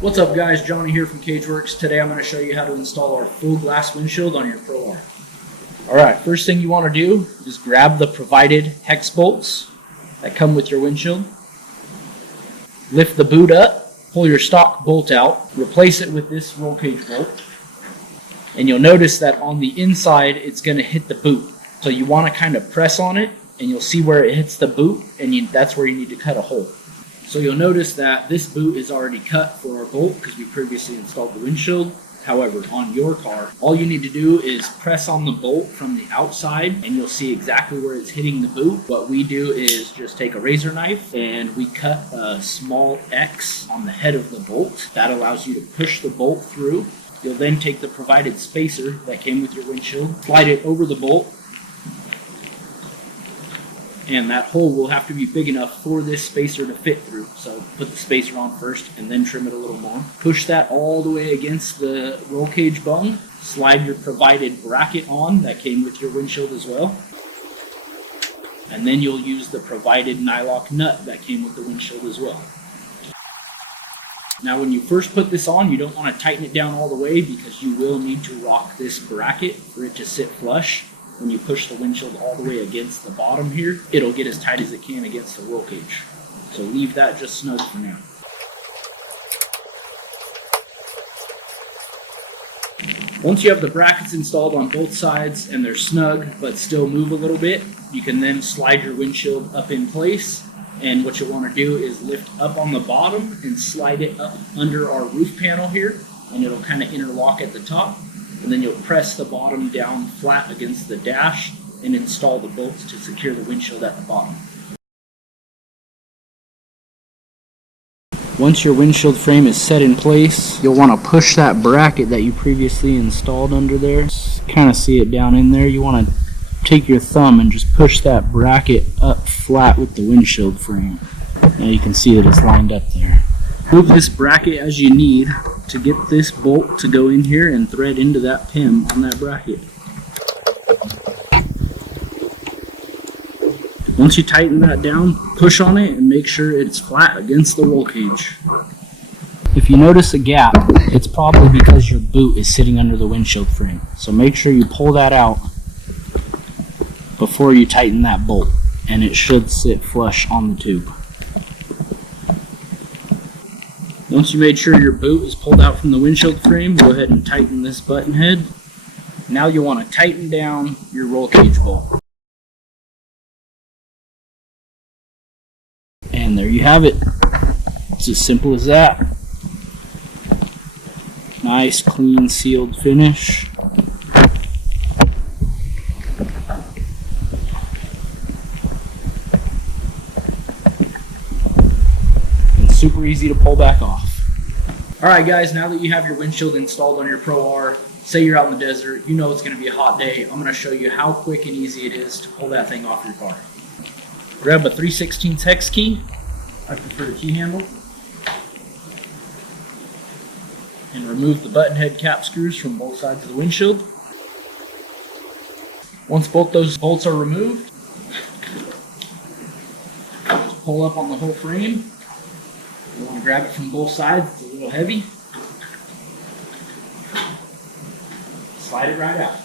What's up guys, Johnny here from Cagewrx. Today I'm going to show you how to install our full glass windshield on your Pro R. Alright, first thing you want to do is grab the provided hex bolts that come with your windshield. Lift the boot up, pull your stock bolt out, replace it with this roll cage bolt. And you'll notice that on the inside it's going to hit the boot. So you want to kind of press on it and you'll see where it hits the boot, and that's where you need to cut a hole. So you'll notice that this boot is already cut for our bolt because we previously installed the windshield. However, on your car, all you need to do is press on the bolt from the outside and you'll see exactly where it's hitting the boot. What we do is just take a razor knife and we cut a small X on the head of the bolt. That allows you to push the bolt through. You'll then take the provided spacer that came with your windshield, slide it over the bolt, and that hole will have to be big enough for this spacer to fit through. So put the spacer on first and then trim it a little more. Push that all the way against the roll cage bung. Slide your provided bracket on that came with your windshield as well. And then you'll use the provided nylock nut that came with the windshield as well. Now when you first put this on, you don't want to tighten it down all the way because you will need to rock this bracket for it to sit flush. When you push the windshield all the way against the bottom here, it'll get as tight as it can against the roll cage. So leave that just snug for now. Once you have the brackets installed on both sides and they're snug but still move a little bit, you can then slide your windshield up in place. And what you'll want to do is lift up on the bottom and slide it up under our roof panel here, and it'll kind of interlock at the top. And then you'll press the bottom down flat against the dash and install the bolts to secure the windshield at the bottom. Once your windshield frame is set in place, you'll want to push that bracket that you previously installed under there. Kind of see it down in there. You want to take your thumb and just push that bracket up flat with the windshield frame. Now you can see that it's lined up there. Move this bracket as you need to get this bolt to go in here and thread into that pin on that bracket. Once you tighten that down, push on it and make sure it's flat against the roll cage. If you notice a gap, it's probably because your boot is sitting under the windshield frame. So make sure you pull that out before you tighten that bolt, and it should sit flush on the tube. Once you made sure your boot is pulled out from the windshield frame, go ahead and tighten this button head. Now you'll want to tighten down your roll cage bolt. And there you have it. It's as simple as that. Nice, clean, sealed finish. Super easy to pull back off. Alright guys, now that you have your windshield installed on your Pro R, say you're out in the desert, you know it's going to be a hot day, I'm going to show you how quick and easy it is to pull that thing off your car. Grab a 3/16 hex key, I prefer the key handle, and remove the button head cap screws from both sides of the windshield. Once both those bolts are removed, pull up on the whole frame. You want to grab it from both sides, it's a little heavy. Slide it right out.